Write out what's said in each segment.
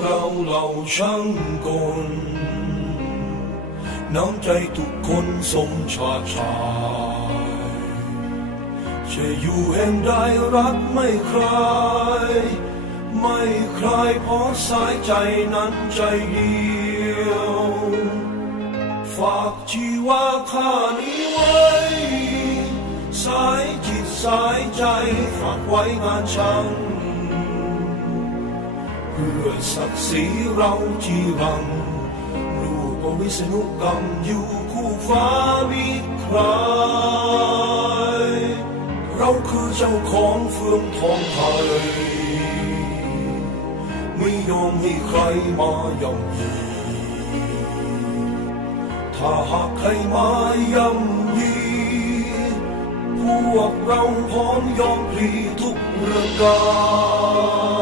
เราเหล่าช่างกลน้ำใจทุกคนสมชาชายจะอยู่แห่งใดรักไม่ใครไม่ใครเพราะสายใจนั้นใจเดียว ฝากชีวาข้านี้ไว้ สายจิตสายใจฝากไว้งานช่าง เพื่อศักดิ์ศรีเราจีรัง ลูกของวิษณุกรรมอยู่คู่ฟ้ามิใคร เราคือเจ้าของเฟืองทองไทย ไม่ยอมให้ใครมาย่ำยีถ้าหากใครมาย่ำยีพวกเราพร้อมยอมพลีทุกเรื่องกาย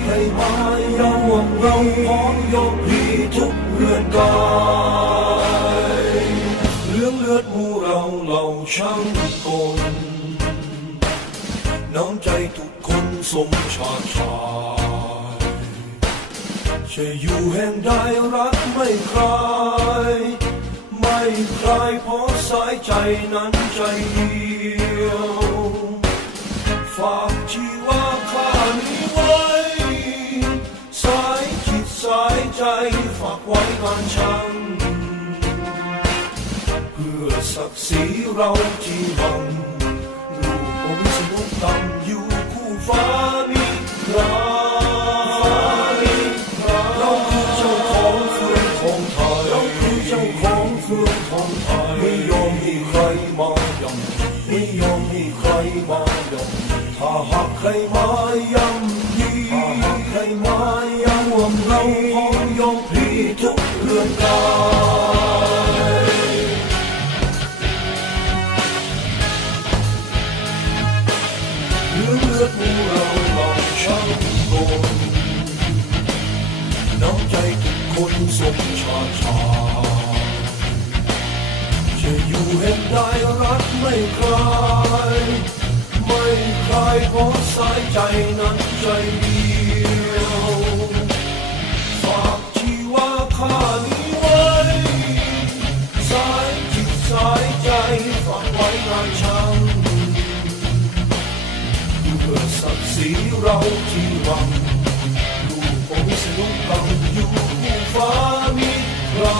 ใครมาย่ำว่าเราพร้อมยกพีทุกเรือนกายเลืองเลือดหมู่เราเหล่าช่างกลน้ำใจทุกคนสมชาชายจะอยู่แห่งใดรักไม่ใครไม่ใครเพราะสายใจนั้นใจเดียวฝากชีวาข้านี้ไว้ จิตสายใจฝากไว้งานช่างเพื่อศักศรีเราจีรังลูกองสมุทรตั้งอยู่คู่ฟ้ามิตราเราคือเจ้าของเฟืองทองไทยเราคือเจ้าของเฟืองทองไทยไม่ยอมให้ใครมาย่ำไม่ยอมให้ใครมาย่ำ พร้อมยอมพลีทุกเรื่องกายเลือดเลือดหมู่เราเราช่างกลน้ำใจทุกคนสมชาชาจะอยู่แห่งใดรักไม่ใครไม่ใครเพราะสายใจนั้นใจดี ข้านี้ไว้สายจิตสายใจฝากไว้งานช่างเพื่อศักดิ์ศรีเราที่หวังลูกองค์สนุกกำอยู่คู่ฟ้ามิตรา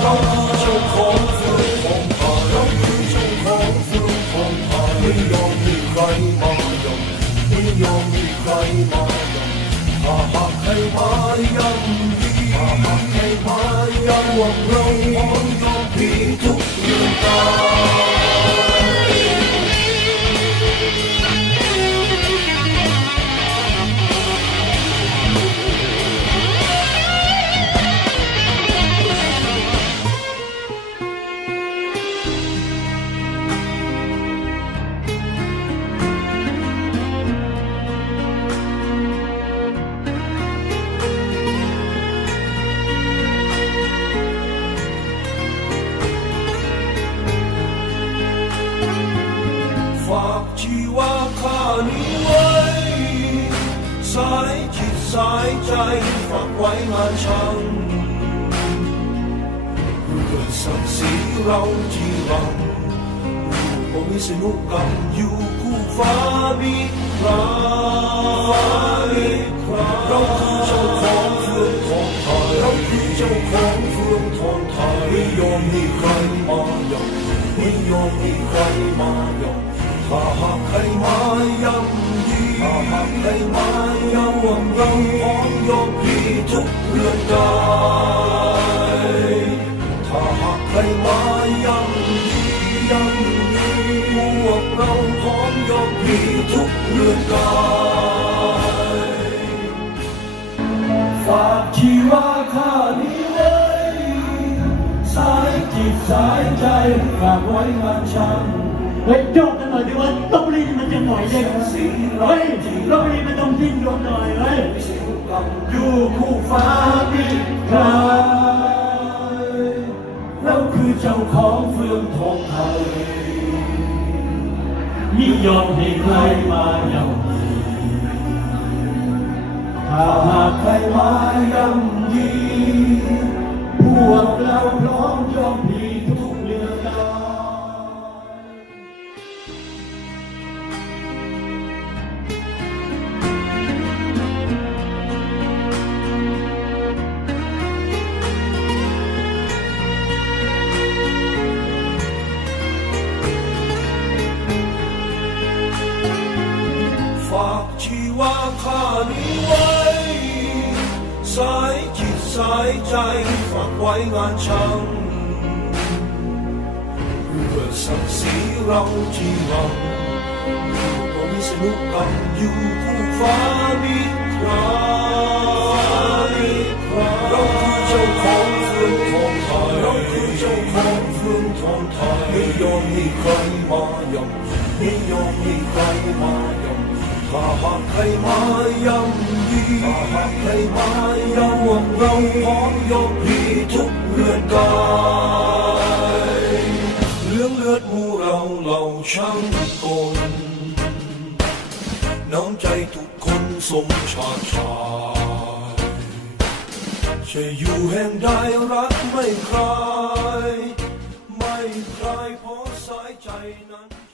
เราคือเจ้าของฟืองของไทยเราคือเจ้าของฟืองของไทยไม่ยอมให้ใครมาย่ำไม่ยอมให้ใครมา ให้พากใครมาย่ำว่าเราพร้อมยอมพีทุกเรื่องกา ฝากชีวาข้านี้ไว้ สายจิตสายใจฝากไว้มาชังเพื่อศักดิ์ศรีเราที่เรารูปองค์สนุกกับอยู่คู่ฟ้ามีคราฟ้เราคือเจ้าของเฟืองทองไทยเราคือเจ้าของเฟืองทองไทยไม่ยอมให้ใครมาหยอกไม่ยอมให้ใครมาหยอก ใครมายำยียำยีพวกเราพร้อมยอมพีทุกเรื่องกายฝากชีวาข้านี้ไว้สายจิตสายใจฝากไว้งานช่าง เฮ้ยโยกกันหน่อยดิวะต้องรีมันจะหน่อยเด็กสีเฮ้ยต้องรีมันต้องดิ้นรนหน่อยเฮ้ยอยู่คู่ฟ้ามิตรายเราคือเจ้าของเฟืองทองไทยนิยอมให้ใครมาอย่าถ้าหากใคร ข้านี้ไว้สายจิตสายใจฝากไว้งานช่างเพื่อศักดิ์ศรีเราที่หวังอยู่ตรงสนุกกันอยู่คู่ฟ้า มาเราคือเจ้าของเฟืองทองไทยเราคือเจ้าของเฟืองทองไทยไม่ยอมใครมายำไม่ยำถ้าหากใครมายำยีถ้าหากใครมายำว่าเราพร้อมยอมพีทุกเรือนกายเรื่องเลือดหมู่เราเราช่างกลน้ำใจทุกคนสมชาชายจะอยู่แห่งใดรักไม่คลาย ไม่คลายเพราะสายใจนั้น